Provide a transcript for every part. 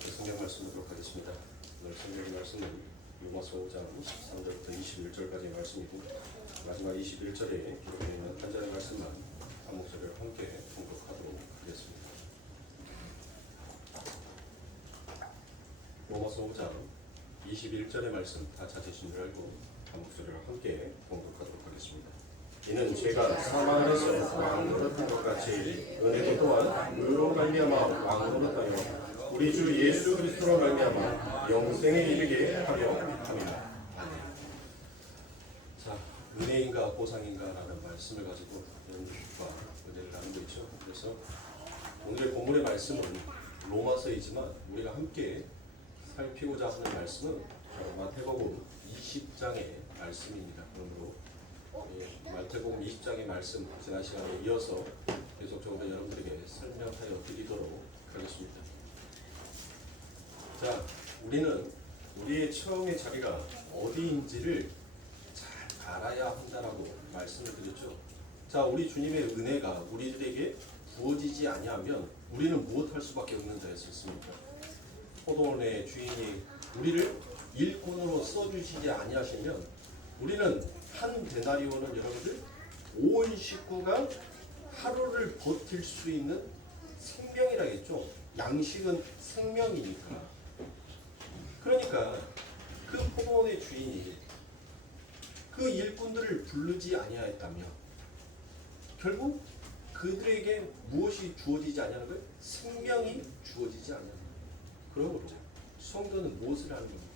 함께 성경 말씀 보도록 하겠습니다. 오늘 성경 말씀은 로마서 5장 13절부터 21절까지의 말씀이고 마지막 21절에 기록되어 있는 한 절의 말씀만 한 목소리를 함께 통독하도록 하겠습니다. 로마서 5장 21절의 말씀 다 찾으신 줄 알고 한 목소리를 함께 통독하도록 하겠습니다. 이는 제가 사망 안에서 왕으로 탄 것 같이 은혜도 또한 의로 말미암아 왕으로 타며 우리 주 예수 그리스도로 말미암아 영생에 이르게 하려 합니다. 자, 은혜인가 보상인가라는 말씀을 가지고 여러분들과 은혜를 나누고 있죠. 그래서 오늘의 본문의 말씀은 로마서이지만 우리가 함께 살피고자 하는 말씀은 마태복음 20장의 말씀입니다. 그러므로 마태복음 20장의 말씀 지난 시간에 이어서 계속적으로 여러분들에게 설명하여 드리도록 하겠습니다. 자, 우리는 우리의 처음의 자리가 어디인지를 잘 알아야 한다라고 말씀을 드렸죠. 자, 우리 주님의 은혜가 우리들에게 부어지지 아니하면 우리는 무엇할 수밖에 없는 자였습니까? 포도원의 주인이 우리를 일꾼으로 써주시지 아니하시면 우리는 한 데나리온은 여러분들 온 식구가 하루를 버틸 수 있는 생명이라겠죠. 양식은 생명이니까. 그러니까 그 포도원의 주인이 그 일꾼들을 부르지 아니하였다면 결국 그들에게 무엇이 주어지지 아니하는 거예요? 생명이 주어지지 아니하는 거예요. 그러므로 성도는 무엇을 하는 겁니까?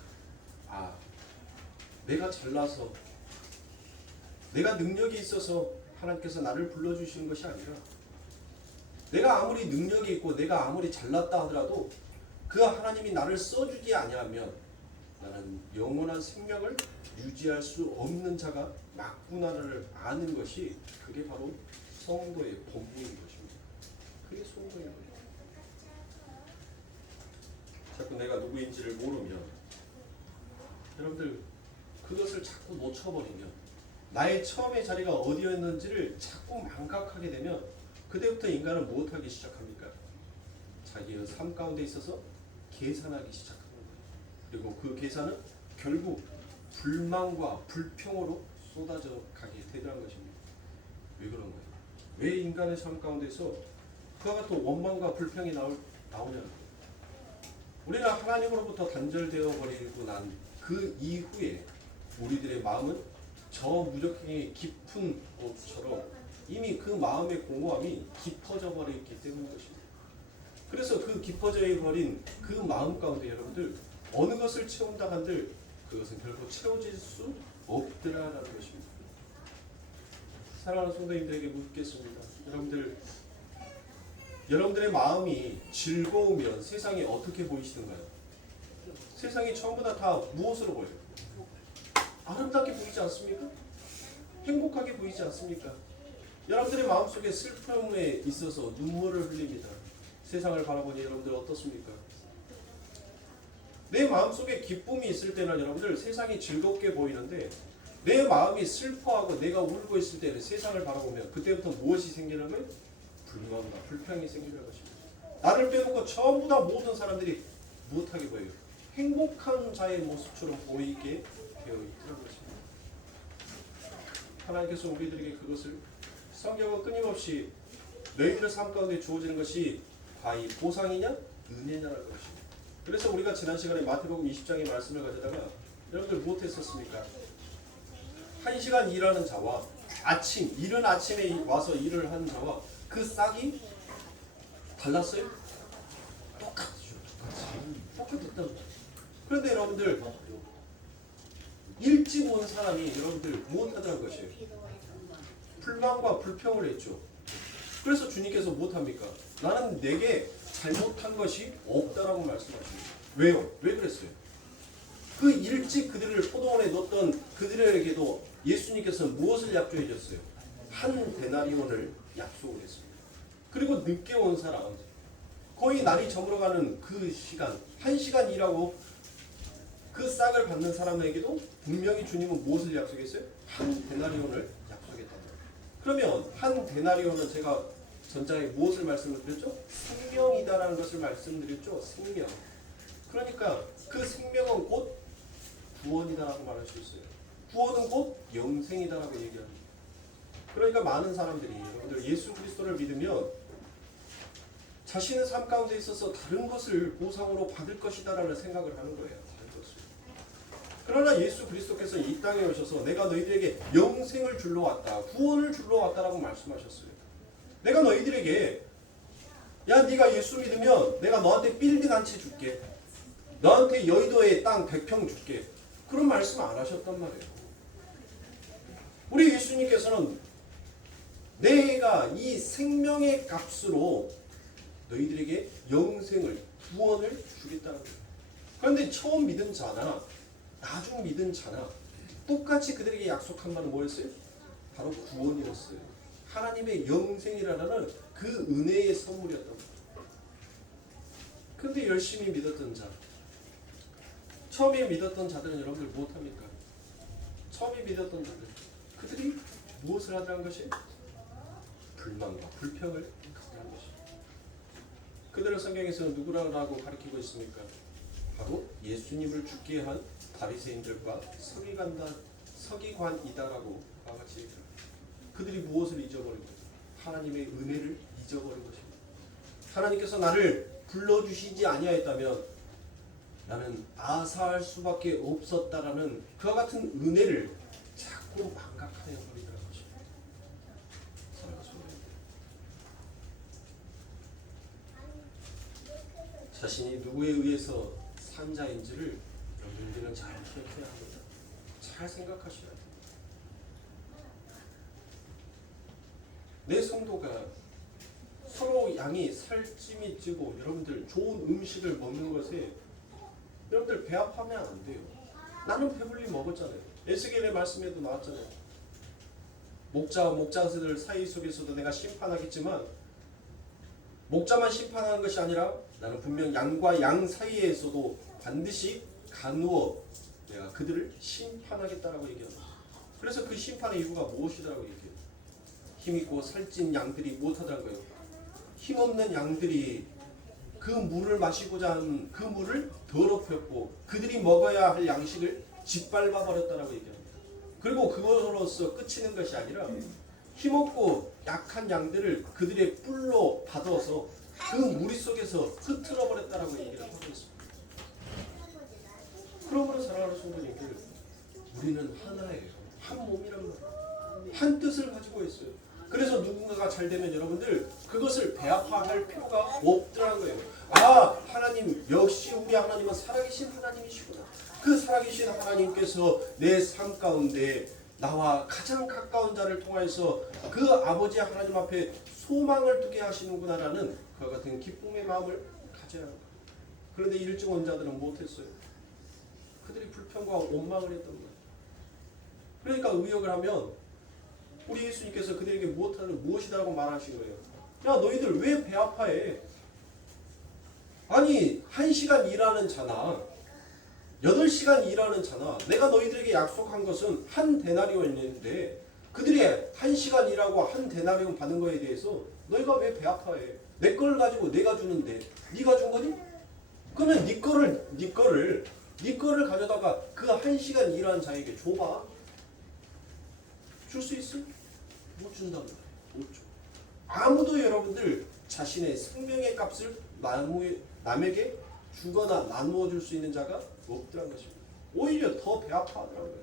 내가 잘나서 내가 능력이 있어서 하나님께서 나를 불러주시는 것이 아니라 내가 아무리 능력이 있고 내가 아무리 잘났다 하더라도 그 하나님이 나를 써주지 아니하면 나는 영원한 생명을 유지할 수 없는 자가 맞구나를 아는 것이 그게 바로 성도의 본분인 것입니다. 그게 성도인 거예요. 자꾸 내가 누구인지를 모르면 여러분들 그것을 자꾸 놓쳐버리면 나의 처음의 자리가 어디였는지를 자꾸 망각하게 되면 그때부터 인간은 무엇하기 시작합니까? 자기의 삶 가운데 있어서 계산하기 시작하는 거예요. 그리고 그 계산은 결국 불만과 불평으로 쏟아져 가게 되더란 것입니다. 왜 그런 거예요? 왜 인간의 삶 가운데서 그와 같은 원망과 불평이 나오냐는 거예요. 우리가 하나님으로부터 단절되어 버리고 난 그 이후에 우리들의 마음은 저 무적행의 깊은 곳처럼 이미 그 마음의 공허함이 깊어져 버렸기 때문인 것입니다. 그래서 그 깊어져 버린 그 마음 가운데 여러분들 어느 것을 채운다 한들 그것은 결국 채워질 수 없더라라는 것입니다. 사랑하는 성도님들에게 묻겠습니다. 여러분들의 마음이 즐거우면 세상이 어떻게 보이시는가요? 세상이 전부 다 무엇으로 보여요? 아름답게 보이지 않습니까? 행복하게 보이지 않습니까? 여러분들의 마음속에 슬픔에 있어서 눈물을 흘립니다. 세상을 바라보니 여러분들 어떻습니까? 내 마음속에 기쁨이 있을 때는 여러분들 세상이 즐겁게 보이는데 내 마음이 슬퍼하고 내가 울고 있을 때는 세상을 바라보면 그때부터 무엇이 생기는 거예요? 불만과 불평이 생기는 것입니다. 나를 빼놓고 전부 다 모든 사람들이 무엇하게 보여요? 행복한 자의 모습처럼 보이게 되어 있다는 것입니다. 하나님께서 우리들에게 그것을 성경은 끊임없이 너희들의 삶 가운데 주어지는 것이 과히 보상이냐 은혜냐라는 것입니다. 그래서 우리가 지난 시간에 마태복음 20장의 말씀을 가져다가 여러분들 무엇했었습니까? 1시간 일하는 자와 이른 아침에 와서 일을 하는 자와 그 싹이 달랐어요? 똑같았다는 거예요. 그런데 여러분들 일찍 온 사람이 여러분들 무엇하더란 것이에요? 불만과 불평을 했죠. 그래서 주님께서 무엇합니까? 나는 내게 잘못한 것이 없다라고 말씀하십니다. 왜요? 왜 그랬어요? 그 일찍 그들을 포도원에 넣었던 그들에게도 예수님께서 무엇을 약속해 줬어요? 한 데나리온을 약속을 했습니다. 그리고 늦게 온 사람, 거의 날이 저물어가는 그 시간, 1시간 일하고 그 싹을 받는 사람에게도 분명히 주님은 무엇을 약속했어요? 한 데나리온을 약속했다. 그러면 한 데나리온은 제가 전자에 무엇을 말씀을 드렸죠? 생명이다라는 것을 말씀드렸죠. 생명. 그러니까 그 생명은 곧 구원이다라고 말할 수 있어요. 구원은 곧 영생이다라고 얘기합니다. 그러니까 많은 사람들이 여러분들 예수 그리스도를 믿으면 자신의 삶 가운데 있어서 다른 것을 보상으로 받을 것이다라는 생각을 하는 거예요. 다른 것을. 그러나 예수 그리스도께서 이 땅에 오셔서 내가 너희들에게 영생을 줄러 왔다, 구원을 줄러 왔다라고 말씀하셨어요. 내가 너희들에게 야 네가 예수 믿으면 내가 너한테 빌딩 한 채 줄게, 너한테 여의도에 땅 100평 줄게, 그런 말씀 안 하셨단 말이에요. 우리 예수님께서는 내가 이 생명의 값으로 너희들에게 영생을, 구원을 주겠다는 거예요. 그런데 처음 믿은 자나 나중 믿은 자나 똑같이 그들에게 약속한 말은 뭐였어요? 바로 구원이었어요. 하나님의 영생이라는 그 은혜의 선물이었던 거예요. 그런데 열심히 믿었던 자, 처음에 믿었던 자들은 여러분들 무엇합니까? 처음에 믿었던 자들, 그들이 무엇을 하더란 것이? 불만과 불평을 가져한 것입니다. 그들을 성경에서는 누구라고 가리키고 있습니까? 바로 예수님을 죽게 한 바리새인들과 서기관이다라고 같이 얘기합니다. 그들이 무엇을 잊어버린 거죠? 하나님의 은혜를 잊어버린 것입니다. 하나님께서 나를 불러주시지 아니하였다면 나는 아사할 수밖에 없었다라는 그와 같은 은혜를 자꾸 망각하여 버리더라는 것입니다. 자신이 누구에 의해서 산 자인지를 여러분들은 잘 기억해야 합니다. 잘 생각하셔야 돼요. 내 성도가 서로 양이 살찜이 찌고 여러분들 좋은 음식을 먹는 것에 여러분들 배합하면 안 돼요. 나는 배불리 먹었잖아요. 에스겔의 말씀에도 나왔잖아요. 목자와 목자들 사이 속에서도 내가 심판하겠지만 목자만 심판하는 것이 아니라 나는 분명 양과 양 사이에서도 반드시 가누어 내가 그들을 심판하겠다라고 얘기합니다. 그래서 그 심판의 이유가 무엇이라고 얘기해요? 힘있고 살찐 양들이 무엇하더란 거예요? 힘없는 양들이 그 물을 마시고자 하는 그 물을 더럽혔고 그들이 먹어야 할 양식을 짓밟아 버렸다라고 얘기합니다. 그리고 그것으로서 끝이는 것이 아니라 힘없고 약한 양들을 그들의 뿔로 받아서 그 무리 속에서 흩트러 버렸다라고 얘기를 하고 있습니다. 그러므로 사랑하는 성도님들, 우리는 하나예요. 한 몸이란 말이에요. 한 뜻을 가지고 있어요. 그래서 누군가가 잘 되면 여러분들 그것을 배합화할 필요가 없더라는 거예요. 아, 하나님 역시 우리 하나님은 살아계신 하나님이시구나. 그 살아계신 하나님께서 내 삶 가운데 나와 가장 가까운 자를 통하여서 그 아버지 하나님 앞에 소망을 두게 하시는구나라는 그와 같은 기쁨의 마음을 가져야 합니다. 그런데 일찍 온 자들은 못했어요. 그들이 불평과 원망을 했던 거예요. 그러니까 의역을 하면 우리 예수님께서 그들에게 무엇이다라고 말하신 거예요. 야, 너희들 왜 배아파해? 아니 1시간 일하는 자나 8시간 일하는 자나 내가 너희들에게 약속한 것은 한 데나리온인데 그들이 1시간 일하고 한 데나리온 받는 거에 대해서 너희가 왜 배아파해? 내 걸 가지고 내가 주는데 네가 준 거니? 그러면 네 거를 가져다가 그 1시간 일하는 자에게 줘봐. 줄 수 있어? 못 준단 말이에요. 못 줘. 아무도 여러분들 자신의 생명의 값을 남에게 주거나 나누어 줄 수 있는 자가 없더란 것입니다. 오히려 더 배 아파하더라고요.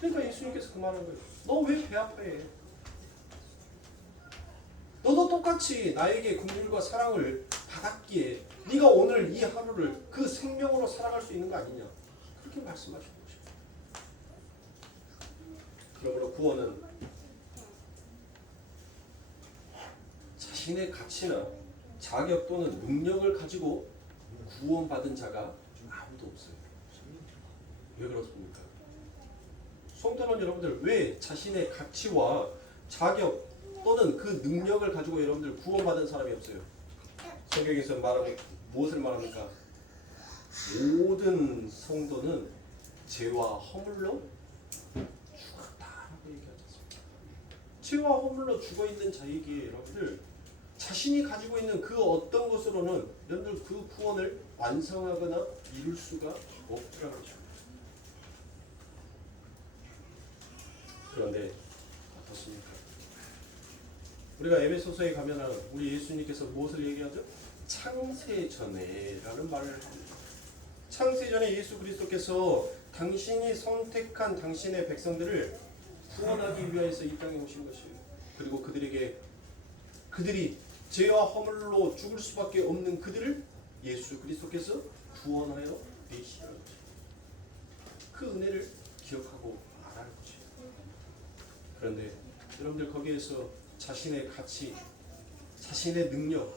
그러니까 예수님께서 그 말한 거예요. 너 왜 배 아파해? 너도 똑같이 나에게 긍휼과 사랑을 받았기에 네가 오늘 이 하루를 그 생명으로 살아갈 수 있는 거 아니냐? 그렇게 말씀하신 것입니다. 그러므로 구원은 자신의 가치나 자격 또는 능력을 가지고 구원받은 자가 아무도 없어요. 왜 그렇습니까? 성도는 여러분들 왜 자신의 가치와 자격 또는 그 능력을 가지고 여러분들 구원받은 사람이 없어요? 성경에서 무엇을 말합니까? 모든 성도는 죄와 허물로 죽었다라고 얘기하지 않습니까? 죄와 허물로 죽어있는 자에게 여러분들 자신이 가지고 있는 그 어떤 것으로는 여러분들 그 구원을 완성하거나 이룰 수가 없더라는 거죠. 그런데 어떻습니까? 우리가 에베소서에 가면은 우리 예수님께서 무엇을 얘기하죠? 창세전에라는 말을 합니다. 창세전에 예수 그리스도께서 당신이 선택한 당신의 백성들을 구원하기 위하여서 이 땅에 오신 것이에요. 그리고 그들이 죄와 허물로 죽을 수밖에 없는 그들을 예수 그리스도께서 구원하여 내시는 거죠. 그 은혜를 기억하고 말하는 거죠. 그런데 여러분들 거기에서 자신의 가치, 자신의 능력,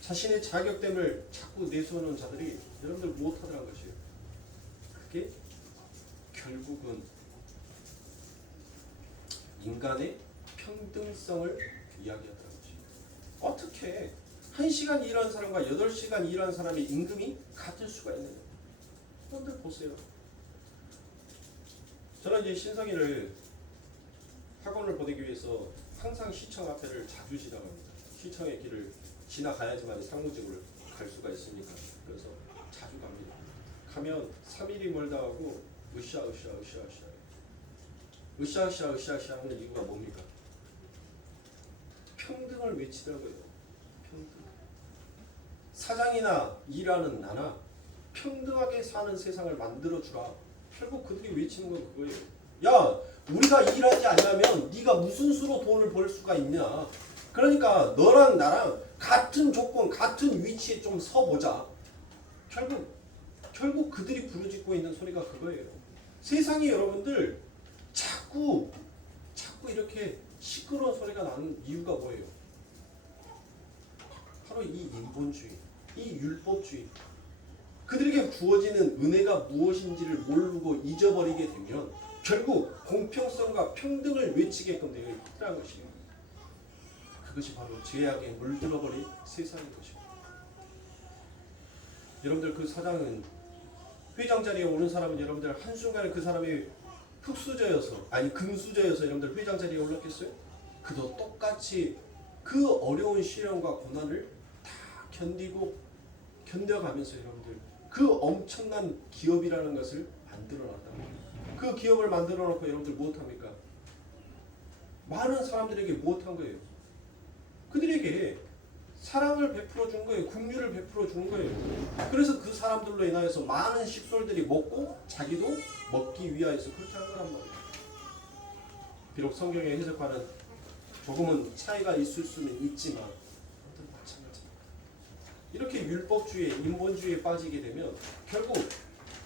자신의 자격됨을 자꾸 내세우는 자들이 여러분들 못하더라는 것이에요. 그게 결국은 인간의 평등성을 이야기하더라는 것이에요. 어떻게 1시간 일하는 사람과 8시간 일하는 사람의 임금이 같을 수가 있느냐. 여러분들 보세요. 저는 이제 신성이를 학원을 보내기 위해서 항상 시청 앞에를 자주 지나갑니다. 시청의 길을 지나가야지만 상무직을 갈 수가 있으니까. 그래서 자주 갑니다. 가면 3일이 멀다 하고 으쌰으쌰 하는 이유가 뭡니까? 평등을 외치더라고요. 평등. 사장이나 일하는 나나 평등하게 사는 세상을 만들어주라. 결국 그들이 외치는 건 그거예요. 야, 우리가 일하지 않으면 네가 무슨 수로 돈을 벌 수가 있냐. 그러니까 너랑 나랑 같은 조건, 같은 위치에 좀 서보자. 결국 그들이 부르짖고 있는 소리가 그거예요. 세상이 여러분들 자꾸 이렇게 시끄러운 소리가 나는 이유가 뭐예요? 바로 이 인본주의, 이 율법주의. 그들에게 주어지는 은혜가 무엇인지를 모르고 잊어버리게 되면 결국 공평성과 평등을 외치게끔 되어 있다는 것이에요. 그것이 바로 죄악에 물들어버린 세상인 것입니다. 여러분들 그 사장은 회장 자리에 오른 사람은 여러분들 한순간에 그 사람이 금수저여서 여러분들 회장 자리에 올랐겠어요? 그도 똑같이 그 어려운 시련과 고난을 다 견뎌가면서 여러분들 그 엄청난 기업이라는 것을 만들어놨다는 거예요. 그 기업을 만들어 놓고 여러분들 무엇합니까? 많은 사람들에게 무엇한 거예요? 그들에게 사랑을 베풀어 준 거예요. 긍휼을 베풀어 주는 거예요. 그래서 그 사람들로 인하여서 많은 식솔들이 먹고 자기도 먹기 위하여서 그렇게 한 거란 말이에요. 비록 성경에 해석하는 조금은 차이가 있을 수는 있지만 마찬가지입니다. 이렇게 율법주의, 인본주의에 빠지게 되면 결국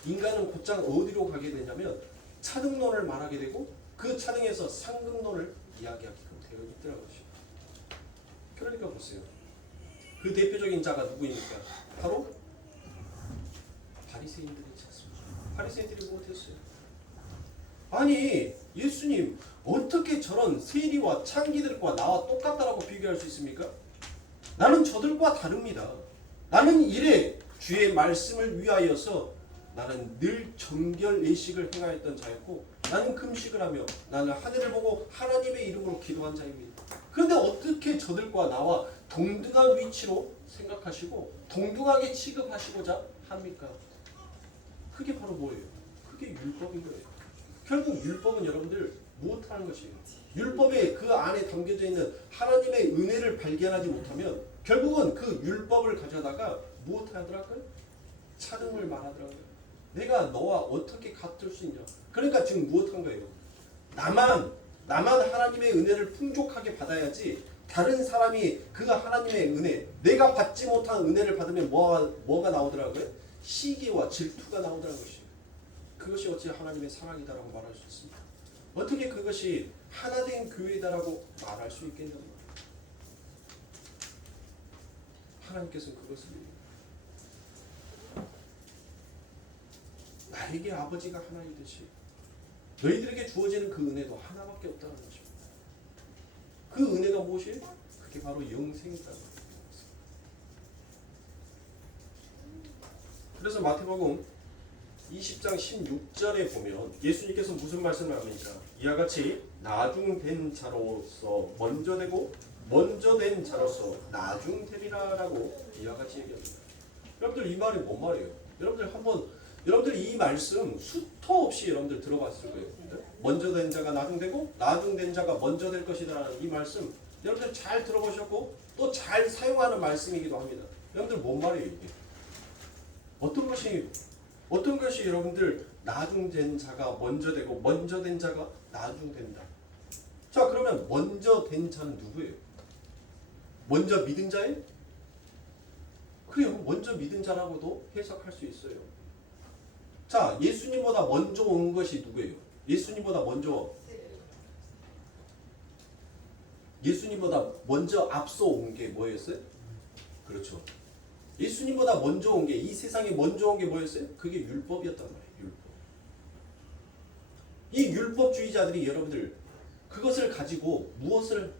인간은 곧장 어디로 가게 되냐면 차등론을 말하게 되고 그 차등에서 상등론을 이야기하게끔 되어 있더라고요. 그러니까 보세요. 그 대표적인 자가 누구입니까? 바로 바리새인들이 찾습니다. 바리새인들이 못했어요. 아니 예수님 어떻게 저런 세리와 창기들과 나와 똑같다라고 비교할 수 있습니까? 나는 저들과 다릅니다. 나는 이래 주의 말씀을 위하여서 나는 늘 정결 예식을 행하였던 자였고 나는 금식을 하며 나는 하늘을 보고 하나님의 이름으로 기도한 자입니다. 그런데 어떻게 저들과 나와 동등한 위치로 생각하시고 동등하게 취급하시고자 합니까? 그게 바로 뭐예요? 그게 율법인 거예요. 결국 율법은 여러분들 무엇하는 것이에요? 율법에 그 안에 담겨져 있는 하나님의 은혜를 발견하지 못하면 결국은 그 율법을 가져다가 무엇하더라고요? 차등을 말하더라고요. 내가 너와 어떻게 같을 수 있냐? 그러니까 지금 무엇한 거예요? 나만 하나님의 은혜를 풍족하게 받아야지 다른 사람이 그 하나님의 은혜, 내가 받지 못한 은혜를 받으면 뭐가 나오더라고요? 시기와 질투가 나오더라는 것이에요. 그것이 어찌 하나님의 사랑이다라고 말할 수 있습니까? 어떻게 그것이 하나된 교회다라고 말할 수 있겠느냐? 하나님께서는 그것을 나에게 아버지가 하나이듯이 너희들에게 주어지는 그 은혜도 하나밖에 없다는 것입니다. 그 은혜가 무엇이에요? 그게 바로 영생이다는 것입니다. 그래서 마태복음 20장 16절에 보면 예수님께서 무슨 말씀을 합니까? 이와 같이 나중된 자로서 먼저 되고 먼저 된 자로서 나중 되리라라고 이와 같이 얘기합니다. 여러분들 이 말이 뭔 말이에요? 여러분들 한번 여러분들 이 말씀 수터 없이 여러분들 들어봤을 거예요. 먼저 된 자가 나중 되고 나중 된 자가 먼저 될 것이라는 이 말씀 여러분들 잘 들어보셨고 또 잘 사용하는 말씀이기도 합니다. 여러분들 뭔 말이에요 이게? 어떤 것이 여러분들 나중 된 자가 먼저 되고 먼저 된 자가 나중 된다. 자 그러면 먼저 된 자는 누구예요? 먼저 믿은 자예요? 그래요. 먼저 믿은 자라고도 해석할 수 있어요. 자 예수님보다 먼저 온 것이 누구예요? 예수님보다 먼저 앞서 온 게 뭐였어요? 그렇죠. 예수님보다 먼저 온 게 이 세상에 먼저 온 게 뭐였어요? 그게 율법이었단 말이에요. 율법. 이 율법주의자들이 여러분들 그것을 가지고 무엇을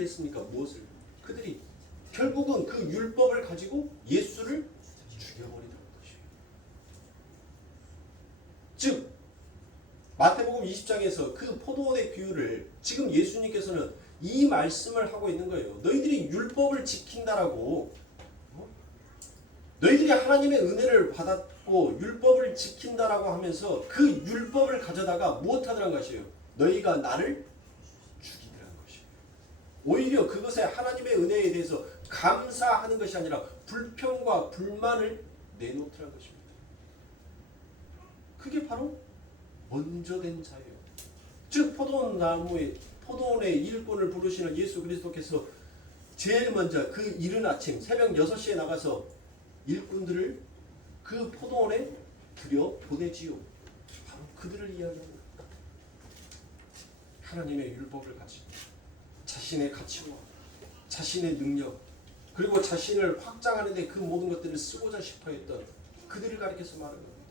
했습니까? 그들이 결국은 그 율법을 가지고 예수를 죽여버리는 것이에요. 즉 마태복음 20장에서 그 포도원의 비유를 지금 예수님께서는 이 말씀을 하고 있는 거예요. 너희들이 율법을 지킨다라고 너희들이 하나님의 은혜를 받았고 율법을 지킨다라고 하면서 그 율법을 가져다가 무엇하더란 것이에요? 너희가 나를 죽이더란 것이에요. 오히려 그것에 하나님의 은혜에 대해서 감사하는 것이 아니라 불평과 불만을 내놓더란 것입니다. 그게 바로 먼저 된 자예요. 즉 포도원의 일꾼을 부르시는 예수 그리스도께서 제일 먼저 그 이른 아침 새벽 6시에 나가서 일꾼들을 그 포도원에 들여 보내지요. 바로 그들을 이야기합니다. 하나님의 율법을 가지고 자신의 가치와 자신의 능력 그리고 자신을 확장하는 데 그 모든 것들을 쓰고자 싶어 했던 그들을 가리켜서 말하는 겁니다.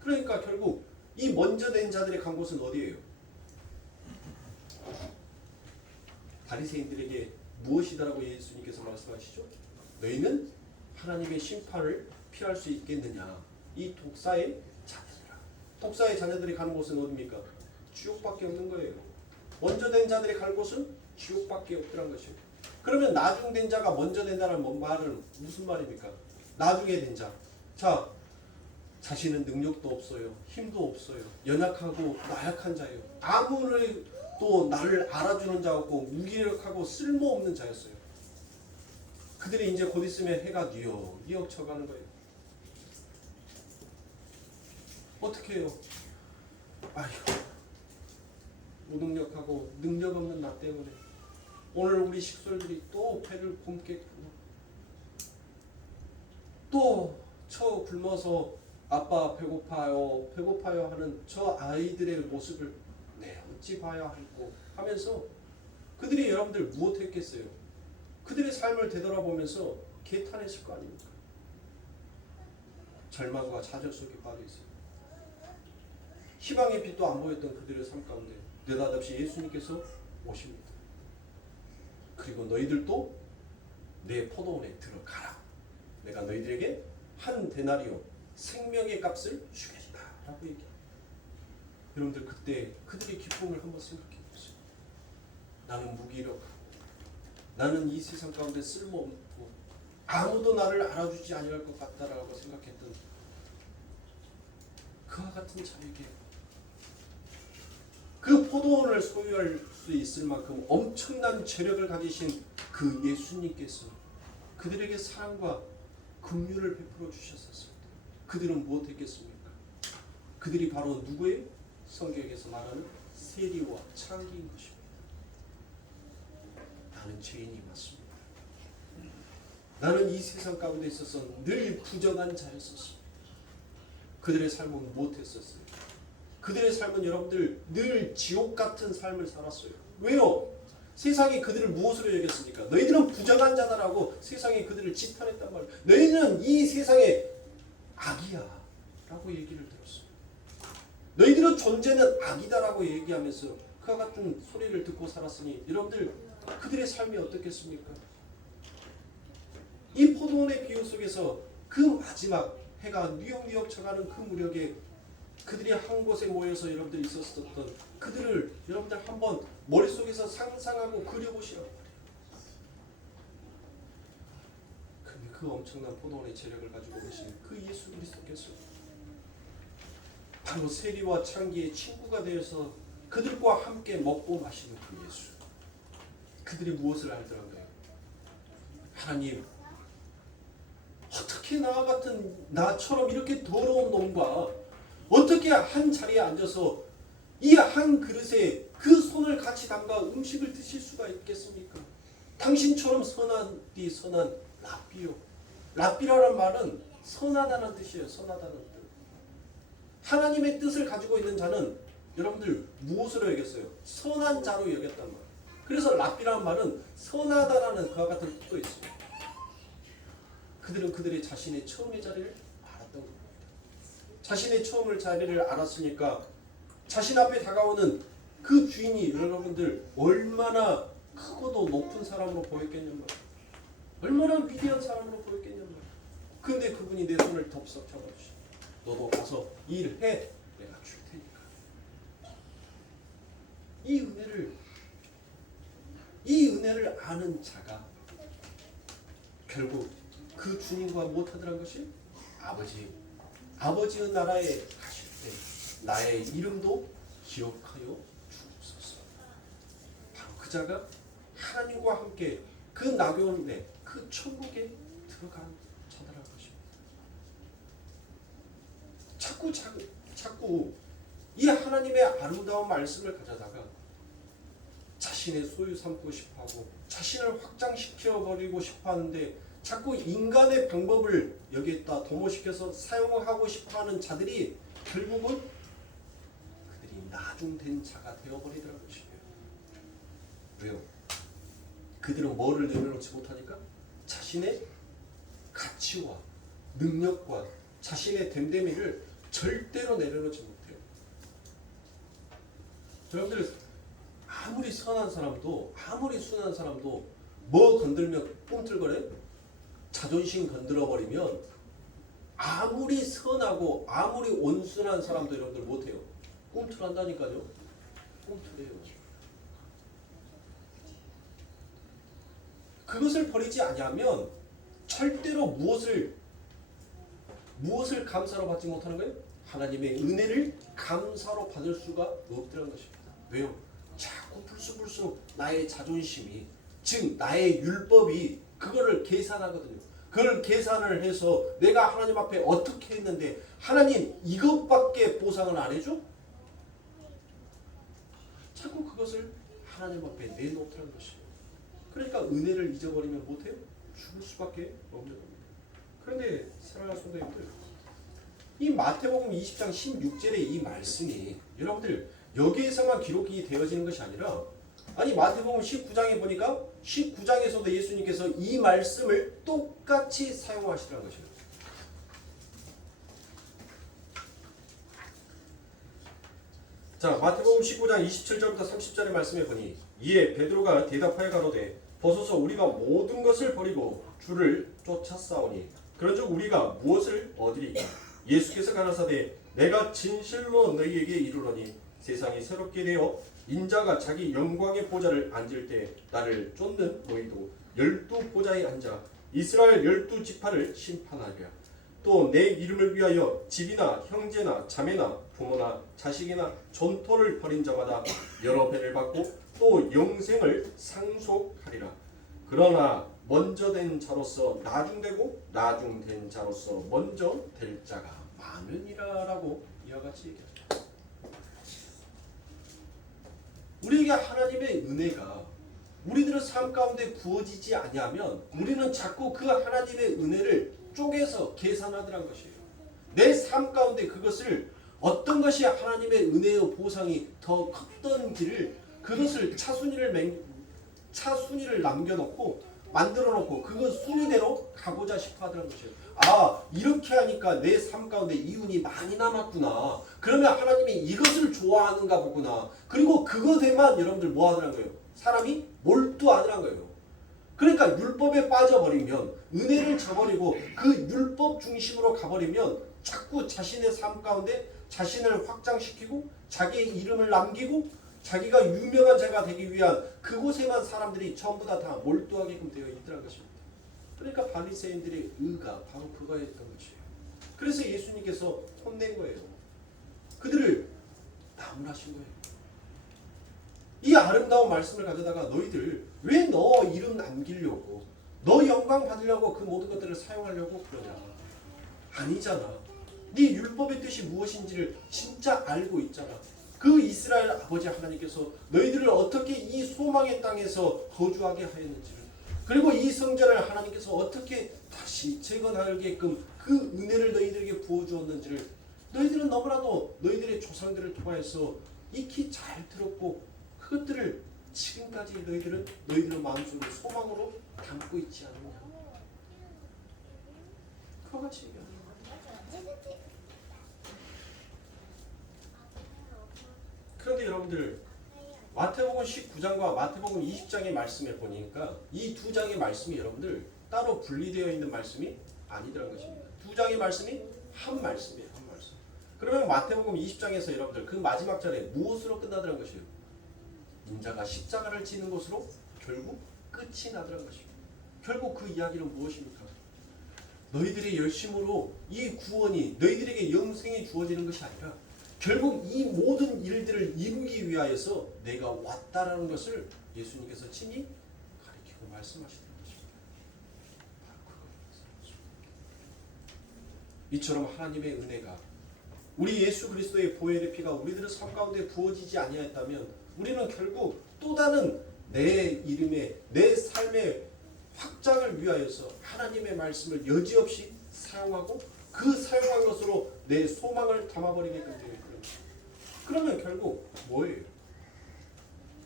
그러니까 결국 이 먼저 된 자들이 간 곳은 어디예요? 바리새인들에게 무엇이다라고 예수님께서 말씀하시죠? 너희는 하나님의 심판을 피할 수 있겠느냐? 이 독사의 자녀들아. 독사의 자녀들이 가는 곳은 어디입니까? 지옥밖에 없는 거예요. 먼저 된 자들이 갈 곳은 지옥밖에 없더란 것이에요. 그러면 나중 된 자가 먼저 된다는 말은 무슨 말입니까? 나중에 된 자. 자, 자신은 능력도 없어요. 힘도 없어요. 연약하고 나약한 자예요. 아무리 또 나를 알아주는 자였고 무기력하고 쓸모없는 자였어요. 그들이 이제 곧 있으면 해가 뉘역뉘역 쳐가는 거예요. 어떻게 해요? 아이고 무능력하고 능력 없는 나 때문에 오늘 우리 식솔들이 또 배를 굶겠구나. 또 저 굶어서 아빠 배고파요 하는 저 아이들의 모습을 어찌 봐야 할고 하면서 그들이 여러분들 무엇했겠어요? 그들의 삶을 되돌아보면서 개탄했을 거 아닙니까? 절망과 좌절 속에 빠져있어요. 희망의 빛도 안 보였던 그들의 삶 가운데 느닷없이 예수님께서 오십니다. 그리고 너희들도 내 포도원에 들어가라. 내가 너희들에게 한 데나리오 생명의 값을 주겠다 라고 얘기합니다. 여러분들 그때 그들의 기쁨을 한번 생각해 보세요. 나는 무기력하고 나는 이 세상 가운데 쓸모없고 아무도 나를 알아주지 아니할 것 같다라고 생각했던 그와 같은 자에게 그 포도원을 소유할 수 있을 만큼 엄청난 재력을 가지신 그 예수님께서 그들에게 사랑과 긍휼을 베풀어 주셨었을 때 그들은 무엇했겠습니까? 그들이 바로 누구의? 성경에서 말하는 세리와 창기인 것입니다. 나는 죄인이 맞습니다. 나는 이 세상 가운데 있어서 늘 부정한 자였었습니다. 그들의 삶은 무엇했었어요? 그들의 삶은 여러분들 늘 지옥 같은 삶을 살았어요. 왜요? 세상이 그들을 무엇으로 여겼습니까? 너희들은 부정한 자다라고 세상이 그들을 지탄했단 말이에요. 너희는 이 세상의 악이야 라고 얘기를 들었어요. 너희들은 존재는 악이다라고 얘기하면서 그와 같은 소리를 듣고 살았으니 여러분들 그들의 삶이 어떻겠습니까? 이 포도원의 비유 속에서 그 마지막 해가 뉘역뉘역 쳐가는 그 무렵에 그들이 한 곳에 모여서 여러분들이 있었던 그들을 여러분들 한번 머릿속에서 상상하고 그려보시라고 말이에요. 그 엄청난 포도원의 재력을 가지고 계신 그 예수 그리스도께서 바로 세리와 창기의 친구가 되어서 그들과 함께 먹고 마시는 그 예수. 그들이 무엇을 알더라고요? 하나님, 어떻게 나와 같은 나처럼 이렇게 더러운 놈과 어떻게 한 자리에 앉아서 이 한 그릇에 그 손을 같이 담가 음식을 드실 수가 있겠습니까? 당신처럼 선한디 선한 랍비요. 랍비라는 말은 선하다는 뜻이에요. 선하다는 뜻. 하나님의 뜻을 가지고 있는 자는 여러분들 무엇으로 여겼어요? 선한 자로 여겼단 말이에요. 그래서 랍비라는 말은 선하다라는 그와 같은 뜻도 있습니다. 그들은 그들의 자신의 처음의 자리를 알았던 겁니다. 자신의 처음의 자리를 알았으니까 자신 앞에 다가오는 그 주인이 여러분들 얼마나 크고도 높은 사람으로 보였겠냔 말이에요. 얼마나 위대한 사람으로 보였겠냔 말이에요. 근데 그분이 내 손을 덥석 잡아주시. 너도 가서 일해. 내가 줄 테니까. 이 은혜를 아는 자가 결국 그 주님과 못하더란 것이 아버지의 나라에 가실 때 나의 이름도 기억하여 주옵소서. 바로 그 자가 하나님과 함께 그 나귀원에 그 천국에 들어간 자들한 것입니다. 자꾸 이 하나님의 아름다운 말씀을 가져다가 자신의 소유 삼고 싶어하고 자신을 확장시켜버리고 싶어하는데 자꾸 인간의 방법을 여기에다 도모시켜서 사용하고 싶어하는 자들이 결국은 그들이 나중된 자가 되어버리더라는 것이에요. 왜요? 그들은 뭐를 내려놓지 못하니까? 자신의 가치와 능력과 자신의 됨됨이를 절대로 내려놓지 못해요. 여러분들 아무리 선한 사람도 아무리 순한 사람도 뭐 건들면 꿈틀거려요? 자존심 건드려버리면 아무리 선하고 아무리 온순한 사람도 여러분들 못해요. 꿈틀한다니까요. 꿈틀해요. 그것을 버리지 아니하면 절대로 무엇을 감사로 받지 못하는 거예요? 하나님의 은혜를 감사로 받을 수가 없다는 것입니다. 왜요? 자꾸 불쑥불쑥 나의 자존심이, 즉 나의 율법이 그거를 계산하거든요. 그걸 계산을 해서 내가 하나님 앞에 어떻게 했는데 하나님 이것밖에 보상을 안 해줘? 자꾸 그것을 하나님 앞에 내놓더라는 것이에요. 그러니까 은혜를 잊어버리면 못해요? 죽을 수밖에 없는 겁니다. 그런데 사랑하는 성도님들, 이 마태복음 20장 16절의 이 말씀이 여러분들 여기에서만 기록이 되어지는 것이 아니라 아니 마태복음 19장에 보니까 19장에서도 예수님께서 이 말씀을 똑같이 사용하시라는 것이에요. 자, 마태복음 19장 27절부터 30절의 말씀에 보니 이에 베드로가 대답하여 가로되 벗어서 우리가 모든 것을 버리고 주를 쫓아싸우니 그런즉 우리가 무엇을 얻으리까? 예수께서 가라사대 내가 진실로 너희에게 이르노니 세상이 새롭게 되어 인자가 자기 영광의 보좌를 앉을 때 나를 쫓는 너희도 12보좌에 앉아 이스라엘 12지파를 심판하리라. 또 내 이름을 위하여 집이나 형제나 자매나 부모나 자식이나 존토를 벌인 자마다 여러 배를 받고 또 영생을 상속하리라. 그러나 먼저 된 자로서 나중되고 나중된 자로서 먼저 될 자가 많으니라 라고 이와 같이 얘기합니다. 우리에게 하나님의 은혜가 우리들의 삶 가운데 부어지지 아니하면 우리는 자꾸 그 하나님의 은혜를 쪼개서 계산하더란 것이에요. 내 삶 가운데 그것을 어떤 것이 하나님의 은혜의 보상이 더 컸던지를 그것을 차순위를 남겨놓고 만들어놓고 그것 순위대로 가고자 싶어 하더란 것이에요. 아, 이렇게 하니까 내 삶 가운데 이윤이 많이 남았구나. 그러면 하나님이 이것을 좋아하는가 보구나. 그리고 그것에만 여러분들 뭐 하더란 거예요? 사람이 몰두하더란 거예요. 그러니까 율법에 빠져버리면 은혜를 저버리고 그 율법 중심으로 가버리면 자꾸 자신의 삶 가운데 자신을 확장시키고 자기의 이름을 남기고 자기가 유명한 자가 되기 위한 그곳에만 사람들이 전부 다 몰두하게끔 되어 있더란 것입니다. 그러니까 바리새인들의 의가 바로 그거였던 것이에요. 그래서 예수님께서 혼낸 거예요. 그들을 나무라신 거예요. 이 아름다운 말씀을 가져다가 너희들 왜 너 이름 남기려고 너 영광 받으려고 그 모든 것들을 사용하려고 그러냐. 아니잖아. 네 율법의 뜻이 무엇인지를 진짜 알고 있잖아. 그 이스라엘 아버지 하나님께서 너희들을 어떻게 이 소망의 땅에서 거주하게 하였는지를, 그리고 이 성전을 하나님께서 어떻게 다시 재건하게끔 그 은혜를 너희들에게 부어주었는지를 너희들은 너무나도 너희들의 조상들을 통하여서 익히 잘 들었고 그것들을 지금까지 너희들은 마음속으로 소망으로 담고 있지 않느냐. 그와 같이 얘기합니다. 그런데 여러분들 마태복음 19장과 마태복음 20장의 말씀에 보니까 이 두 장의 말씀이 여러분들 따로 분리되어 있는 말씀이 아니더란 것입니다. 두 장의 말씀이 한 말씀이에요. 한 말씀. 그러면 마태복음 20장에서 여러분들 그 마지막 절에 무엇으로 끝나더란 것이에요? 인자가 십자가를 지는 것으로 결국 끝이 나더란 것입니다. 결국 그 이야기는 무엇입니까? 너희들의 열심으로 이 구원이 너희들에게 영생이 주어지는 것이 아니라 결국 이 모든 일들을 이루기 위하여서 내가 왔다라는 것을 예수님께서 친히 가르치고 말씀하시는 것입니다. 이처럼 하나님의 은혜가 우리 예수 그리스도의 보혈의 피가 우리들의 삶 가운데 부어지지 아니하였다면 우리는 결국 또 다른 내 이름의 내 삶의 확장을 위하여서 하나님의 말씀을 여지없이 사용하고 그 사용한 것으로 내 소망을 담아버리게끔 되어 있거든요. 그러면 결국 뭐예요?